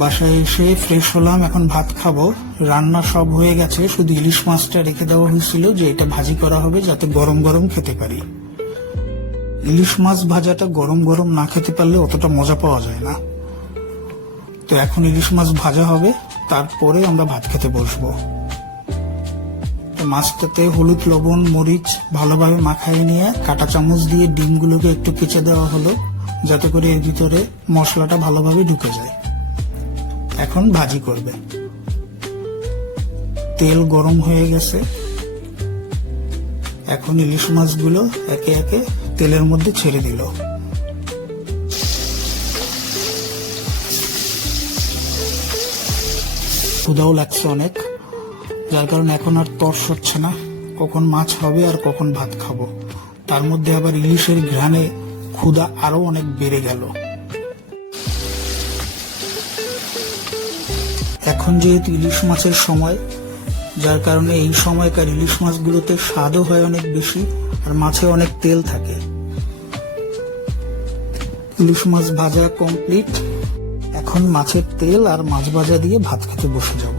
বাসায় এসে ফ্রেশ হলাম, এখন ভাত খাবো। রান্না সব হয়ে গেছে, শুধু ইলিশ মাছটা রেখে দেওয়া হয়েছিল যে এটা ভাজি করা হবে যাতে গরম গরম খেতে পারি। ইলিশ মাছ ভাজাটা গরম গরম না খেতে পারলে অতটা মজা পাওয়া যায় না। তো এখন ইলিশ মাছ ভাজা হবে, তারপরে আমরা ভাত খেতে বসবো। মাছটাতে হলুদ, লবণ, মরিচ ভালোভাবে মাখাই নিয়ে কাঁটা চামচ দিয়ে ডিমগুলোকে একটু কেচে দেওয়া হলো যাতে করে এর ভিতরে মশলাটা ভালোভাবে ঢুকে যায়। এখন ভাজি করবে। তেল গরম হয়ে গেছে, এখন ইলিশ মাছগুলো একে একে তেলের মধ্যে ছেড়ে দিল। ক্ষুধাও লাগছে অনেক, যার কারণে এখন আর তর্স হচ্ছে না কখন মাছ হবে আর কখন ভাত খাবো। তার মধ্যে আবার ইলিশের ঘ্রাণে ক্ষুধা আরো অনেক বেড়ে গেল। এখন যেহেতু ইলিশ মাছের সময়, যার কারণে এই সময়কার ইলিশ মাছগুলোতে স্বাদও হয় অনেক বেশি আর মাছে অনেক তেল থাকে। ইলিশ মাছ ভাজা কমপ্লিট, এখন মাছের তেল আর মাছ ভাজা দিয়ে ভাত খেতে বসে যাব।